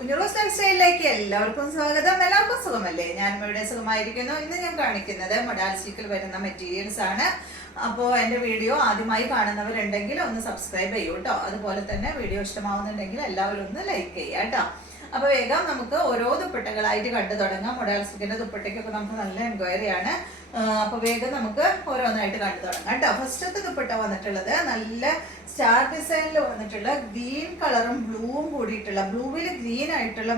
ഉഞ്ഞുറോസ് ടെക്സ്റ്റൈലിലേക്ക് എല്ലാവർക്കും സ്വാഗതം. എല്ലാവർക്കും സുഖമല്ലേ? ഞാനും ഇവിടെ സുഖമായിരിക്കുന്നു. ഇന്ന് ഞാൻ കാണിക്കുന്നത് മൊഡാലിസ്റ്റിക്കിൽ വരുന്ന മെറ്റീരിയൽസ് ആണ്. അപ്പോൾ എൻ്റെ വീഡിയോ ആദ്യമായി കാണുന്നവരുണ്ടെങ്കിൽ ഒന്ന് സബ്സ്ക്രൈബ് ചെയ്യൂ കേട്ടോ. അതുപോലെ തന്നെ വീഡിയോ ഇഷ്ടമാവുന്നുണ്ടെങ്കിൽ എല്ലാവരും ഒന്ന് ലൈക്ക് ചെയ്യുക കേട്ടോ. അപ്പോൾ വേഗം നമുക്ക് ഓരോ ദുപ്പട്ടകളായിട്ട് കണ്ടു തുടങ്ങാം. മൊഡാലിസ്റ്റിക്കിൻ്റെ ദുപ്പട്ടയ്ക്കൊക്കെ നമുക്ക് നല്ല എൻക്വയറി ആണ്. അപ്പോൾ വേഗം നമുക്ക് ഓരോന്നായിട്ട് കണ്ടു തുടങ്ങാം കേട്ടോ. ഫസ്റ്റത്തെ ദുപ്പട്ട വന്നിട്ടുള്ളത് നല്ല സ്റ്റാർ ഡിസൈനിൽ വന്നിട്ടുള്ള ഗ്രീൻ കളറും ബ്ലൂവും കൂടിയിട്ടുള്ള ബ്ലൂവിൽ ഗ്രീൻ ആയിട്ടുള്ള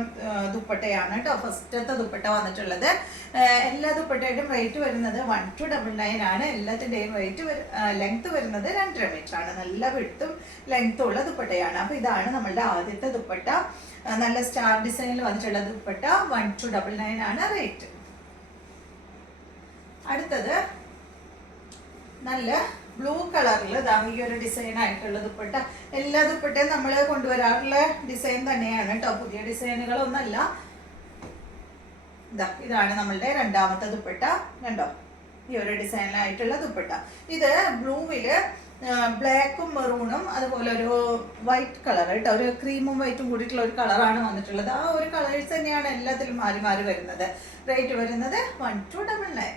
ദുപ്പട്ടയാണ് കേട്ടോ. ഫസ്റ്റത്തെ ദുപ്പട്ട വന്നിട്ടുള്ളത്. എല്ലാ ദുപ്പട്ടയുടെയും റേറ്റ് വരുന്നത് 1299 ആണ്. എല്ലാത്തിൻ്റെയും റേറ്റ് ലെങ്ത് വരുന്നത് 2.5 മീറ്റർ ആണ്. നല്ല വിടുത്തും ലെങ്ത്തും ഉള്ള ദുപ്പട്ടയാണ്. അപ്പോൾ ഇതാണ് നമ്മളുടെ ആദ്യത്തെ ദുപ്പട്ട. നല്ല സ്റ്റാർ ഡിസൈനിൽ വന്നിട്ടുള്ള ദുപ്പട്ട 1299 ആണ് റേറ്റ്. അടുത്തത് നല്ല ബ്ലൂ കളറിൽ ഈ ഒരു ഡിസൈൻ ആയിട്ടുള്ള ദുപ്പട്ട. എല്ലാ ദുപ്പട്ടയും നമ്മൾ കൊണ്ടുവരാറുള്ള ഡിസൈൻ തന്നെയാണ് കേട്ടോ, പുതിയ ഡിസൈനുകളൊന്നല്ല. ഇതാണ് നമ്മളുടെ രണ്ടാമത്തെ ദുപ്പട്ട. കണ്ടോ, ഈ ഒരു ഡിസൈനിലായിട്ടുള്ള ദുപ്പട്ട. ഇത് ബ്ലൂവില് ബ്ലാക്കും മെറൂണും അതുപോലെ ഒരു വൈറ്റ് കളർ കേട്ടോ, ഒരു ക്രീമും വൈറ്റും കൂടിയിട്ടുള്ള ഒരു കളറാണ് വന്നിട്ടുള്ളത്. ആ ഒരു കളേഴ്സ് തന്നെയാണ് എല്ലാത്തിലും മാറി മാറി വരുന്നത്. റേറ്റ് വരുന്നത് 1299.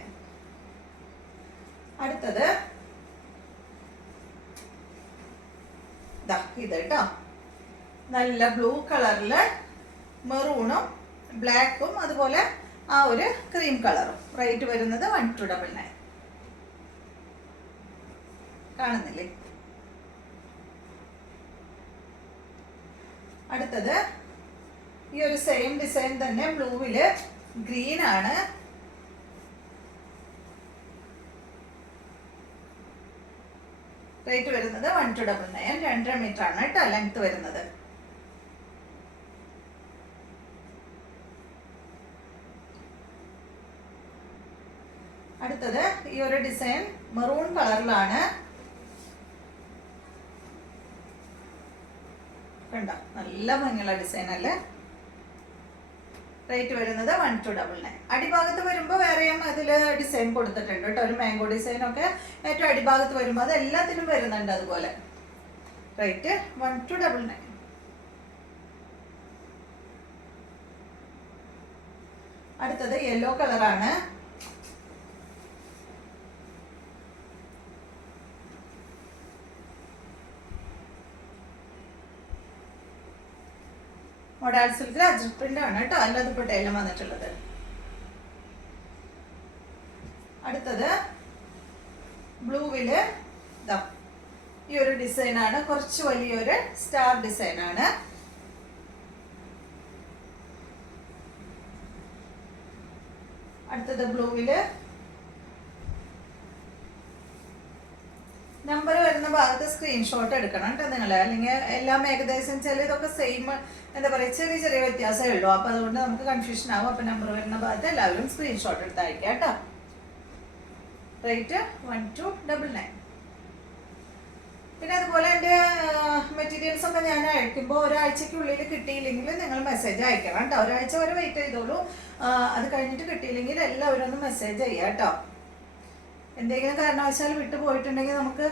അടുത്തത് ഇത് കേട്ടോ, നല്ല ബ്ലൂ കളറില് മെറൂണും ബ്ലാക്കും അതുപോലെ ആ ഒരു ക്രീം കളറും. റേറ്റ് വരുന്നത് 1299. കാണുന്നില്ലേ? അടുത്തത് ഈ ഒരു സെയിം ഡിസൈൻ തന്നെ ബ്ലൂവില് ഗ്രീൻ ആണ്. റേറ്റ് വരുന്നത് 1299. 2.5 മീറ്റർ ആണ് കേട്ടോ ലെങ്ത് വരുന്നത്. അടുത്തത് ഈ ഒരു ഡിസൈൻ മെറൂൺ കളറിലാണ്. കണ്ടോ, നല്ല ഭംഗിയുള്ള ഡിസൈൻ അല്ലേ? റേറ്റ് വരുന്നത് 1299. അടിഭാഗത്ത് വരുമ്പോൾ വേറെയും അതിൽ ഡിസൈൻ കൊടുത്തിട്ടുണ്ട് കേട്ടോ, ഒരു മാംഗോ ഡിസൈനൊക്കെ ഏറ്റവും അടിഭാഗത്ത് വരുമ്പോൾ അത് എല്ലാത്തിനും വരുന്നുണ്ട് അതുപോലെ. റേറ്റ് 1299. അടുത്തത് യെല്ലോ കളറാണ്. മോഡൽ സിൽക്കിൽ അജ്രക് പ്രിന്റ് ആണ് കേട്ടോ, എല്ലാ ദുപ്പട്ടയിലും വന്നിട്ടുള്ളത്. അടുത്തത് ബ്ലൂവില് ഈ ഒരു ഡിസൈൻ ആണ്, കുറച്ച് വലിയൊരു സ്റ്റാർ ഡിസൈൻ ആണ്. അടുത്തത് ബ്ലൂവില് നമ്പർ വരുന്ന ഭാഗത്ത് സ്ക്രീൻഷോട്ട് എടുക്കണം കേട്ടോ നിങ്ങൾ, അല്ലെങ്കിൽ എല്ലാം ഏകദേശം ചിലതൊക്കെ സെയിം എന്താ പറയുക ചെറിയ ചെറിയ വ്യത്യാസമേ ഉള്ളൂ. അപ്പം അതുകൊണ്ട് നമുക്ക് കൺഫ്യൂഷൻ ആവും. അപ്പം നമ്പർ വരുന്ന ഭാഗത്ത് എല്ലാവരും സ്ക്രീൻഷോട്ട് എടുത്ത് അയക്കാം കേട്ടോ. റേറ്റ് 1299. പിന്നെ അതുപോലെ എൻ്റെ മെറ്റീരിയൽസ് ഒക്കെ ഞാൻ അയക്കുമ്പോൾ ഒരാഴ്ചക്കുള്ളിൽ കിട്ടിയില്ലെങ്കിൽ നിങ്ങൾ മെസ്സേജ് അയക്കണം കേട്ടോ. ഒരാഴ്ച വരെ വെയിറ്റ് ചെയ്തോളൂ. അത് കഴിഞ്ഞിട്ട് കിട്ടിയില്ലെങ്കിൽ എല്ലാവരും ഒന്ന് മെസ്സേജ് ചെയ്യാം കേട്ടോ. എന്തെങ്കിലും കാരണവശാൽ വിട്ടു പോയിട്ടുണ്ടെങ്കിൽ നമുക്ക്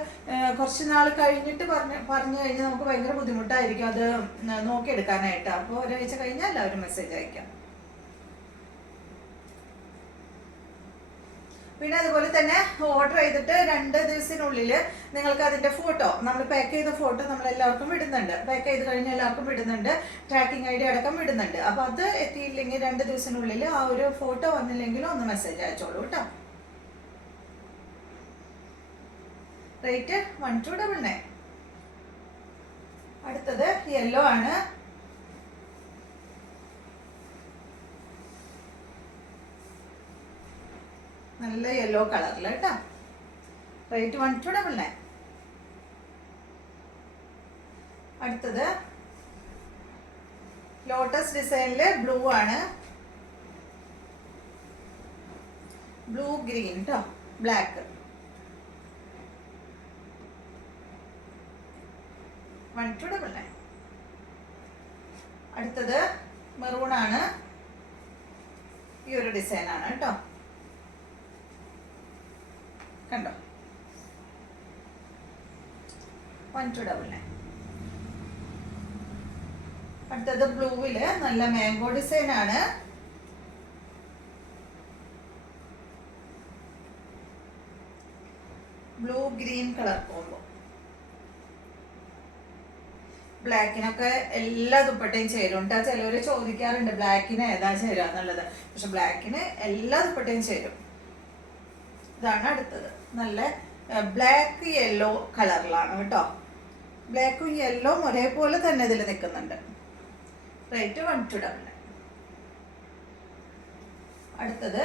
കുറച്ച് നാൾ കഴിഞ്ഞിട്ട് പറഞ്ഞു കഴിഞ്ഞാൽ നമുക്ക് ഭയങ്കര ബുദ്ധിമുട്ടായിരിക്കും അത് നോക്കിയെടുക്കാനായിട്ട്. അപ്പോൾ ഒരാഴ്ച കഴിഞ്ഞാൽ എല്ലാവരും മെസ്സേജ് അയക്കാം. പിന്നെ അതുപോലെ തന്നെ ഓർഡർ ചെയ്തിട്ട് 2 ദിവസത്തിനുള്ളിൽ നിങ്ങൾക്ക് അതിൻ്റെ ഫോട്ടോ, നമ്മൾ പാക്ക് ചെയ്ത ഫോട്ടോ നമ്മൾ എല്ലാവർക്കും വിടുന്നുണ്ട്. പാക്ക് ചെയ്ത് കഴിഞ്ഞാൽ എല്ലാവർക്കും വിടുന്നുണ്ട്, ട്രാക്കിംഗ് ID അടക്കം വിടുന്നുണ്ട്. അപ്പോൾ അത് എത്തിയില്ലെങ്കിൽ 2 ദിവസത്തിനുള്ളിൽ ആ ഒരു ഫോട്ടോ വന്നില്ലെങ്കിലും ഒന്ന് മെസ്സേജ് അയച്ചോളൂ കേട്ടോ. റേറ്റ് 1299. അടുത്തത് യെല്ലോ ആണ്. നല്ല യെല്ലോ കളറിൽ കേട്ടോ. റേറ്റ് 1299. അടുത്തത് ലോട്ടസ് ഡിസൈനില് ബ്ലൂ ആണ്, ബ്ലൂ ഗ്രീൻ കേട്ടോ, ബ്ലാക്ക്. 1299. അടുത്തത് മെറൂൺ ആണ്, ഈ ഒരു ഡിസൈൻ ആണ് കേട്ടോ. കണ്ടോ, 1299. അടുത്തത് ബ്ലൂവില് നല്ല മാംഗോ ഡിസൈൻ ആണ്. Blue green colour combo. ബ്ലാക്കിനൊക്കെ എല്ലാ ദുപ്പട്ടയും ചേരും കേട്ടോ. ചിലവര് ചോദിക്കാറുണ്ട് ബ്ലാക്കിന് ഏതാ ചേരുക എന്നുള്ളത്. പക്ഷെ ബ്ലാക്കിന് എല്ലാ ദുപ്പട്ടയും ചേരും. ഇതാണ് അടുത്തത്. നല്ല ബ്ലാക്ക് യെല്ലോ കളറിലാണ് കേട്ടോ. ബ്ലാക്കും യെല്ലോവും ഒരേപോലെ തന്നെ ഇതിൽ നിൽക്കുന്നുണ്ട്. റേറ്റ് 1299. അടുത്തത്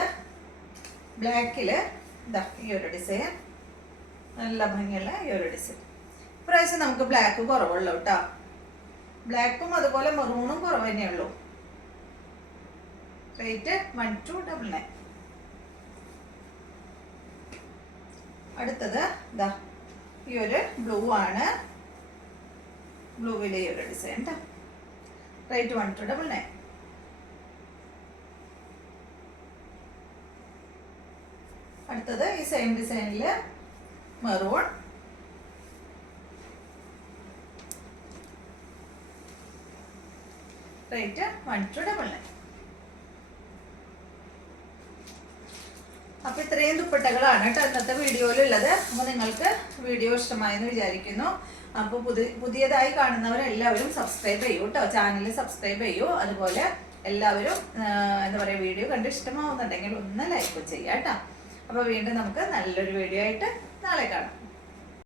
ബ്ലാക്കില് ഇതാ ഈ ഒരു ഡിസൈൻ, നല്ല ഭംഗിയുള്ള ഈ ഒരു ഡിസൈൻ. ഇപ്രാവശ്യം നമുക്ക് ബ്ലാക്ക് കുറവുള്ളൂ കേട്ടോ. ബ്ലാക്കും അതുപോലെ മെറൂണും കുറവ് തന്നെയുള്ളൂ. റേറ്റ് 1299. അടുത്തത് ഇതാ ഈ ഒരു ബ്ലൂ ആണ്. ബ്ലൂവിലെ ഈ ഒരു ഡിസൈൻ കേട്ടോ. റേറ്റ് 1299. അടുത്തത് ഈ സെയിം ഡിസൈനില് മെറൂൺ. റേറ്റ് 1299. അപ്പൊ ഇത്രയും ദുപ്പട്ടകളാണ് കേട്ടോ ഇന്നത്തെ വീഡിയോയിലുള്ളത്. അപ്പൊ നിങ്ങൾക്ക് വീഡിയോ ഇഷ്ടമായെന്ന് വിചാരിക്കുന്നു. അപ്പോൾ പുതിയതായി കാണുന്നവരെല്ലാവരും സബ്സ്ക്രൈബ് ചെയ്യൂ കേട്ടോ. ചാനൽ സബ്സ്ക്രൈബ് ചെയ്യൂ. അതുപോലെ എല്ലാവരും എന്താ പറയുക, വീഡിയോ കണ്ട് ഇഷ്ടമാവുന്നുണ്ടെങ്കിൽ ഒന്ന് ലൈക്ക് ചെയ്യാം കേട്ടോ. അപ്പോൾ വീണ്ടും നമുക്ക് നല്ലൊരു വീഡിയോ ആയിട്ട് നാളെ കാണാം.